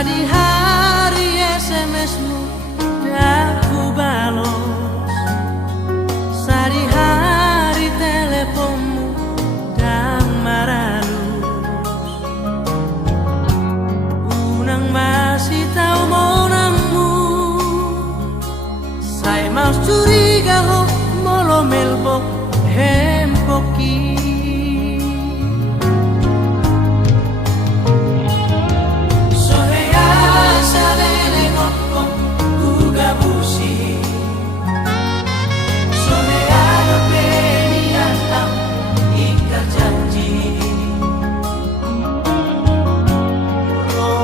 Sadi hari SMS-mu aku balos, sadi hari teleponmu dan maralus. Unang masih tahu monangmu, saya mau curiga ho molo melbo hempoki.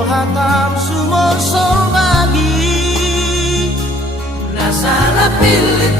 Hatam sumur sol bagi, nasalah pilih